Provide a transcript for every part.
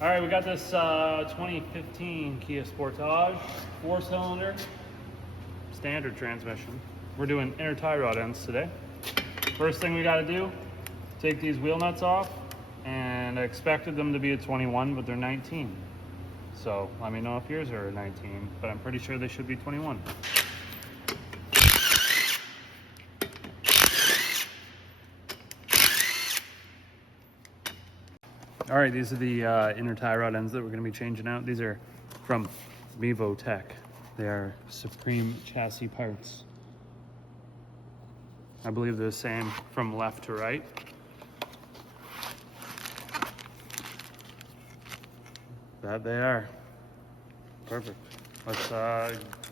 All right, we got this 2015 Kia Sportage, 4-cylinder, standard transmission. We're doing inner tie rod ends today. First thing we got to do, take these wheel nuts off, and I expected them to be a 21, but they're 19. So let me know if yours are a 19, but I'm pretty sure they should be 21. All right, these are the inner tie rod ends that we're going to be changing out. These are from Mevo Tech. They are Supreme chassis parts. I believe they're the same from left to right. That they are. Perfect. Let's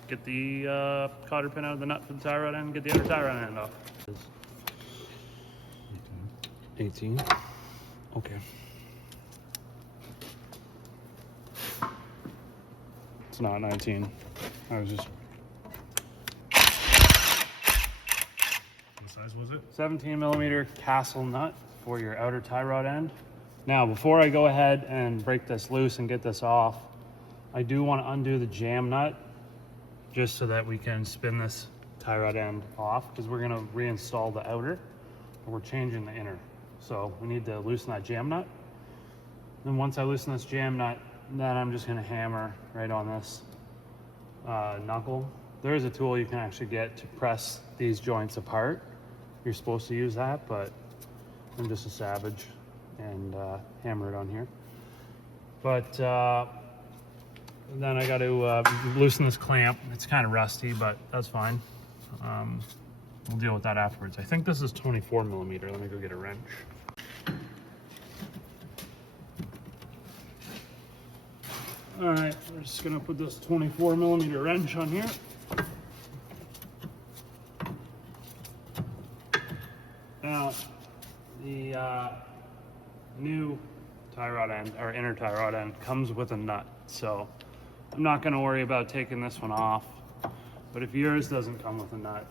get the cotter pin out of the nut for the tie rod end and get the other tie rod end off. 18. Okay. It's not 19. I was just... What size was it? 17 millimeter castle nut for your outer tie rod end. Now, before I go ahead and break this loose and get this off, I do want to undo the jam nut just so that we can spin this tie rod end off, because we're going to reinstall the outer and we're changing the inner. So we need to loosen that jam nut. Then once I loosen this jam nut, then I'm just going to hammer right on this knuckle. There is a tool you can actually get to press these joints apart. You're supposed to use that, but I'm just a savage and hammer it on here. But then I got to loosen this clamp. It's kind of rusty, but that's fine. We'll deal with that afterwards. I think this is 24 millimeter. Let me go get a wrench. All right, we're just gonna put this 24 millimeter wrench on here. Now, the new tie rod end, or inner tie rod end, comes with a nut. So I'm not gonna worry about taking this one off. But if yours doesn't come with a nut,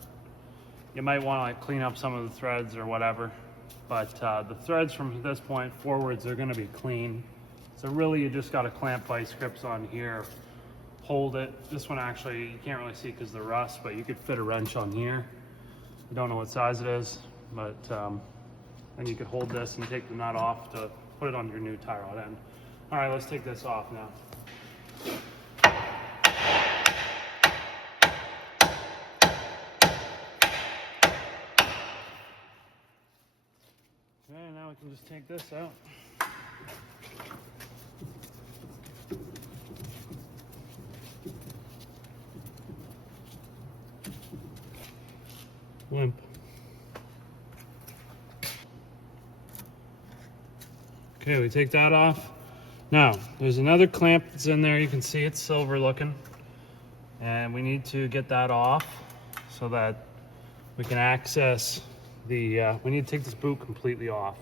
you might wanna like clean up some of the threads or whatever. But the threads from this point forwards are gonna be clean. So really you just gotta clamp vice grips on here, hold it. This one actually, you can't really see because of the rust, but you could fit a wrench on here. I don't know what size it is, but then you could hold this and take the nut off to put it on your new tie rod end. All right, let's take this off now. Okay, now we can just take this out. Limp. Okay, we take that off. Now, there's another clamp that's in there. You can see it's silver looking. And we need to get that off so that we can access the, we need to take this boot completely off.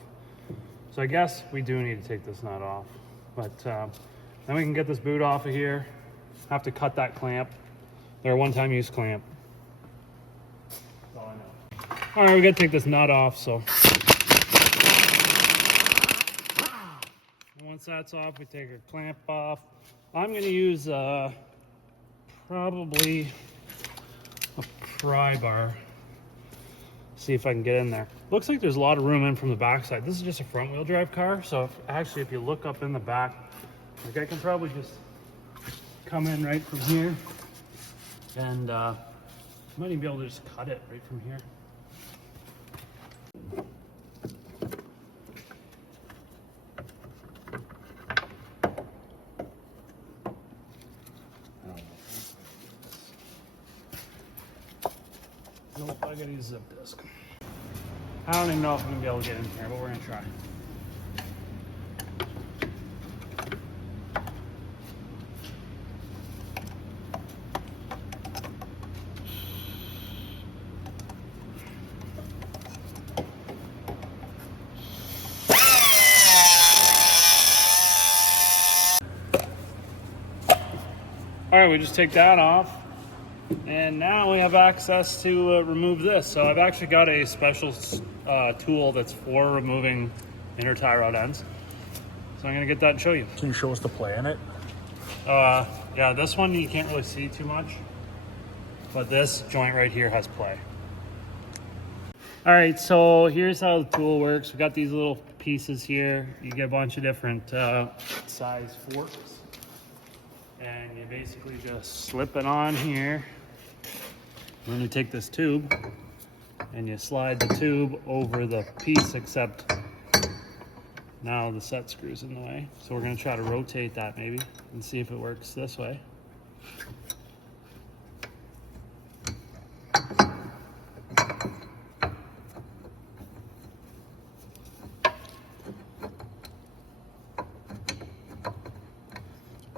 So I guess we do need to take this nut off. But then we can get this boot off of here. Have to cut that clamp. They're a one-time use clamp. All right, we gotta take this nut off, so. And once that's off, we take our clamp off. I'm gonna use probably a pry bar. See if I can get in there. Looks like there's a lot of room in from the backside. This is just a front wheel drive car, so if you look up in the back, like I can probably just come in right from here, and might even be able to just cut it right from here. Nope, I gotta use a zip disc. I don't even know if I'm gonna be able to get in here, but we're gonna try. All right, we just take that off. And now we have access to remove this. So I've actually got a special tool that's for removing inner tie rod ends. So I'm gonna get that and show you. Can you show us the play in it? Yeah, this one you can't really see too much, but this joint right here has play. All right, so here's how the tool works. We got these little pieces here. You get a bunch of different size forks, and you basically just slip it on here. And then you take this tube and you slide the tube over the piece, except now the set screw's in the way. So we're gonna try to rotate that maybe and see if it works this way.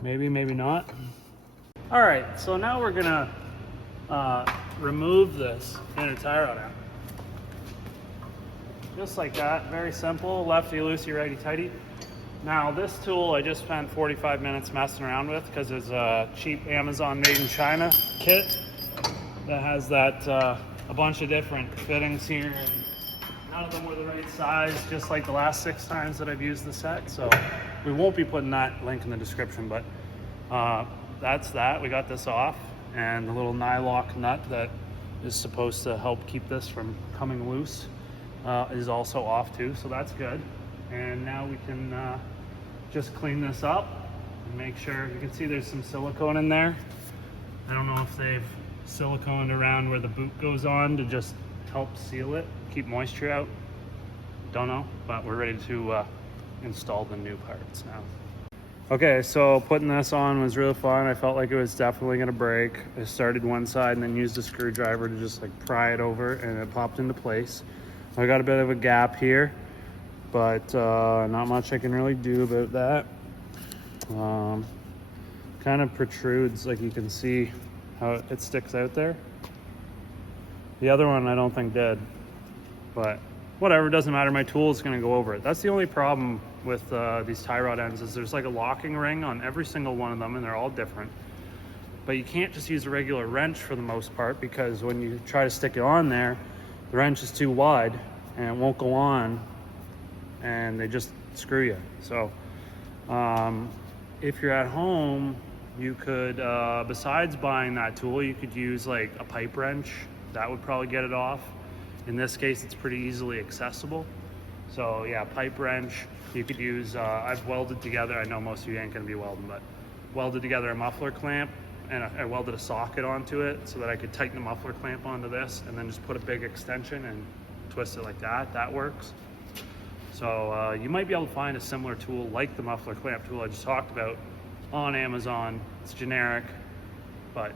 Maybe, maybe not. All right, so now we're gonna remove this inner tie rod out. Just like that, very simple, lefty loosey, righty tighty. Now this tool I just spent 45 minutes messing around with because it's a cheap Amazon made in China kit that has that a bunch of different fittings here. And none of them were the right size, just like the last 6 times that I've used the set. So we won't be putting that link in the description, but that's that. We got this off, and the little nylock nut that is supposed to help keep this from coming loose is also off too, so that's good. And now we can just clean this up and make sure. You can see there's some silicone in there. I don't know if they've siliconed around where the boot goes on to just help seal it, keep moisture out. Don't know, but we're ready to install the new parts now. Okay, so putting this on was really fun. I felt like it was definitely gonna break. I started one side and then used a screwdriver to just like pry it over, and it popped into place. I got a bit of a gap here, but not much I can really do about that. Kind of protrudes, like you can see how it sticks out there. The other one I don't think did, but whatever, doesn't matter. My tool is gonna go over it. That's the only problem with these tie rod ends, is there's like a locking ring on every single one of them, and they're all different. But you can't just use a regular wrench for the most part, because when you try to stick it on there, the wrench is too wide and it won't go on, and they just screw you. So if you're at home, you could, besides buying that tool, you could use like a pipe wrench. That would probably get it off. In this case, it's pretty easily accessible. So yeah, pipe wrench. You could use, I've welded together, I know most of you ain't gonna be welding, but welded together a muffler clamp, and I welded a socket onto it so that I could tighten the muffler clamp onto this and then just put a big extension and twist it like that. That works. So you might be able to find a similar tool like the muffler clamp tool I just talked about on Amazon. It's generic, but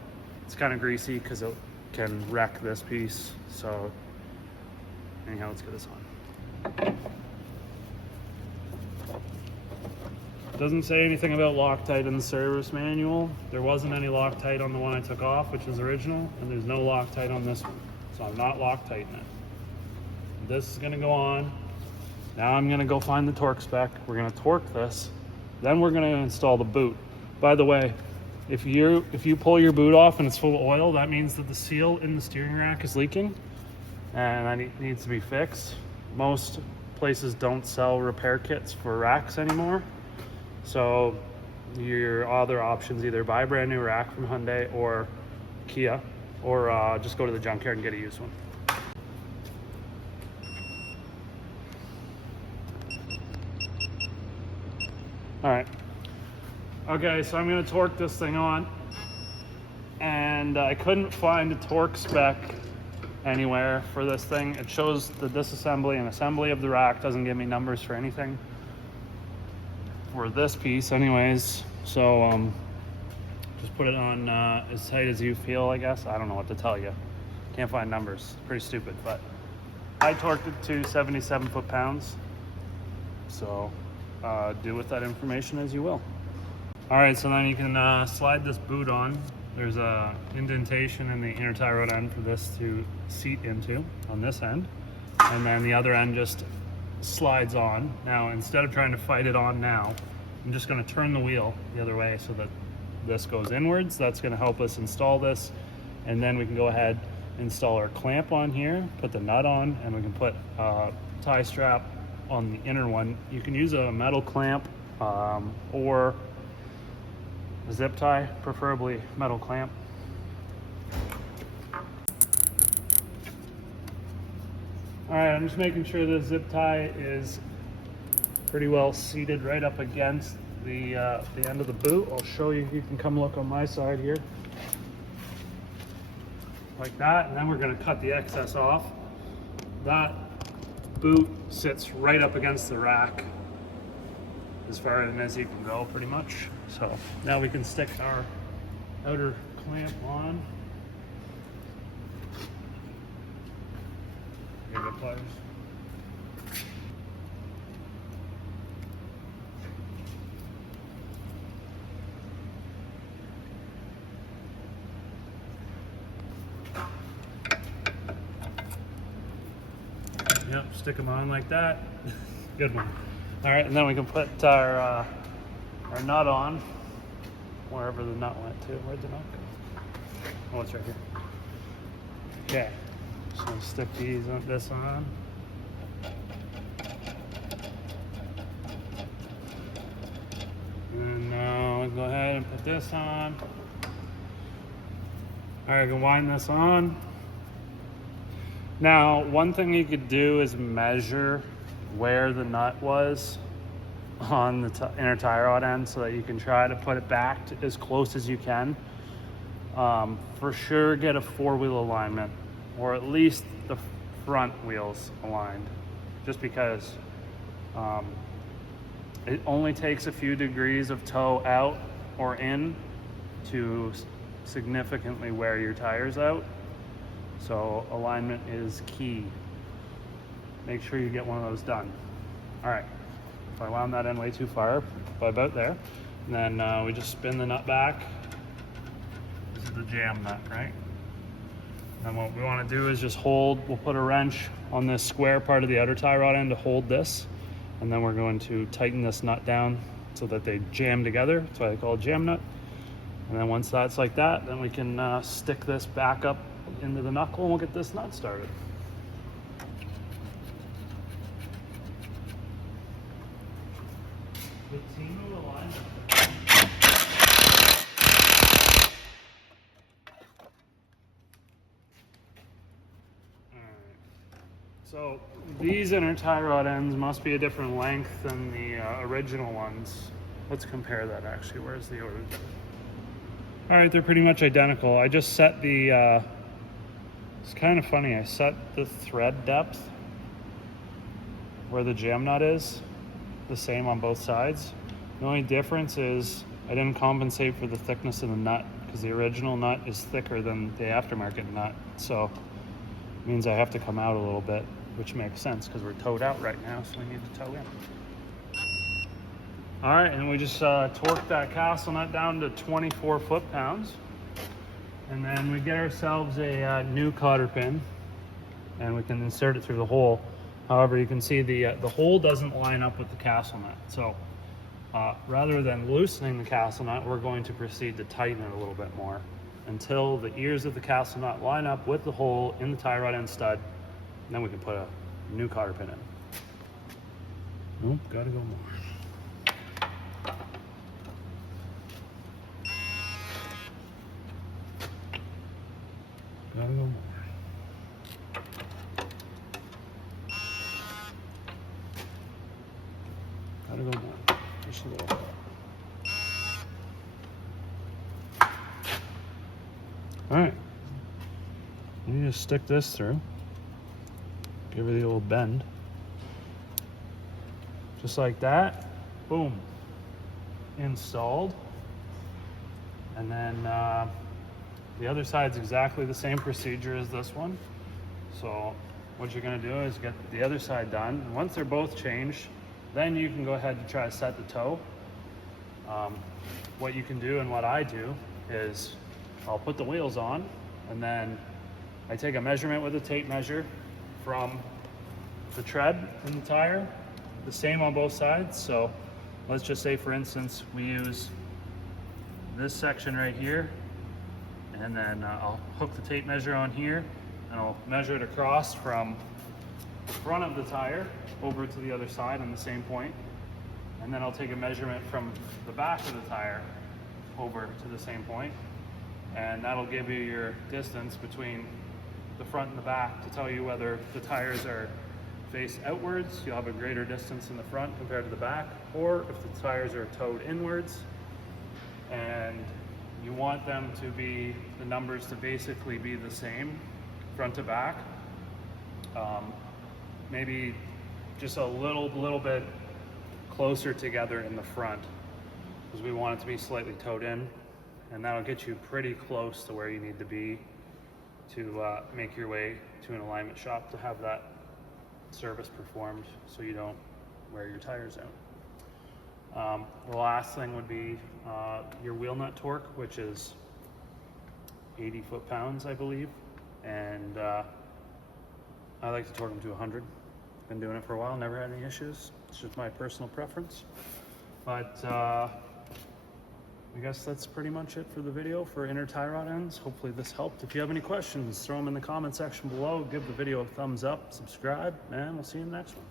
it's kind of greasy because it can wreck this piece. So anyhow, let's get this on. Doesn't say anything about Loctite in the service manual. There wasn't any Loctite on the one I took off, which was original, and there's no Loctite on this one. So I'm not Loctiting it. This is gonna go on. Now I'm gonna go find the torque spec. We're gonna torque this. Then we're gonna install the boot. By the way, if you pull your boot off and it's full of oil, that means that the seal in the steering rack is leaking, and that needs to be fixed. Most places don't sell repair kits for racks anymore. So your other options, either buy a brand new rack from Hyundai or Kia, or just go to the junkyard and get a used one. All right. Okay, so I'm gonna torque this thing on, and I couldn't find a torque spec anywhere for this thing. It shows the disassembly and assembly of the rack, doesn't give me numbers for anything. For this piece anyways, so just put it on as tight as you feel, I guess. I don't know what to tell you. Can't find numbers, pretty stupid, but I torqued it to 77 foot-pounds. So do with that information as you will. All right, so then you can slide this boot on. There's a indentation in the inner tie rod end for this to seat into on this end. And then the other end just slides on. Now, instead of trying to fight it on now, I'm just gonna turn the wheel the other way so that this goes inwards. That's gonna help us install this. And then we can go ahead, install our clamp on here, put the nut on, and we can put a tie strap on the inner one. You can use a metal clamp or a zip tie, preferably metal clamp. All right, I'm just making sure the zip tie is pretty well seated right up against the end of the boot. I'll show you. You can come look on my side here, like that, and then we're going to cut the excess off. That boot sits right up against the rack, as far in as you can go, pretty much. So now we can stick our outer clamp on. Here we go, pliers. Yep, stick them on like that. Good one. All right, and then we can put our nut on, wherever the nut went to. Where'd the nut go? Oh, it's right here. Okay, so stick this on. And now we'll go ahead and put this on. All right, I can wind this on. Now, one thing you could do is measure where the nut was on the inner tie rod end, so that you can try to put it back to as close as you can. For sure, get a 4-wheel alignment, or at least the front wheels aligned, just because it only takes a few degrees of toe out or in to significantly wear your tires out. So alignment is key. Make sure you get one of those done. All right, if I wound that in way too far, by about there, and then we just spin the nut back. This is the jam nut, right? And what we want to do is just hold, we'll put a wrench on this square part of the outer tie rod end to hold this, and then we're going to tighten this nut down so that they jam together. That's why they call it jam nut. And then once that's like that, then we can stick this back up into the knuckle and we'll get this nut started. The team of alignment. So these inner tie rod ends must be a different length than the original ones. Let's compare that actually. Where's the order? All right, they're pretty much identical. I just set the, it's kind of funny, I set the thread depth where the jam nut is the same on both sides. The only difference is I didn't compensate for the thickness of the nut, because the original nut is thicker than the aftermarket nut. So it means I have to come out a little bit, which makes sense because we're towed out right now, so we need to tow in. All right, and we just torqued that castle nut down to 24 foot-pounds. And then we get ourselves a new cotter pin, and we can insert it through the hole. However, you can see the hole doesn't line up with the castle nut. So rather than loosening the castle nut, we're going to proceed to tighten it a little bit more until the ears of the castle nut line up with the hole in the tie rod end stud. And then we can put a new cotter pin in. Oh, gotta go more. Gotta go more. Gotta go more. Just a little bit. All right. You just stick this through. Give it the old bend. Just like that. Boom. Installed. And then the other side's exactly the same procedure as this one. So what you're going to do is get the other side done. And once they're both changed, then you can go ahead and try to set the toe. What you can do and what I do is I'll put the wheels on, and then I take a measurement with a tape measure from the tread in the tire, the same on both sides. So let's just say, for instance, we use this section right here, and then I'll hook the tape measure on here, and I'll measure it across from the front of the tire over to the other side on the same point, And then I'll take a measurement from the back of the tire over to the same point, and that'll give you your distance between the front and the back to tell you whether the tires are face outwards, you'll have a greater distance in the front compared to the back, or if the tires are towed inwards and you want them to be, the numbers to basically be the same front to back, maybe just a little bit closer together in the front, because we want it to be slightly towed in, and that'll get you pretty close to where you need to be to make your way to an alignment shop to have that service performed so you don't wear your tires out. The last thing would be your wheel nut torque, which is 80 foot-pounds, I believe, and I like to torque them to 100. Been doing it for a while, never had any issues. It's just my personal preference. But I guess that's pretty much it for the video for inner tie rod ends. Hopefully this helped. If you have any questions, throw them in the comment section below. Give the video a thumbs up, subscribe, and we'll see you in the next one.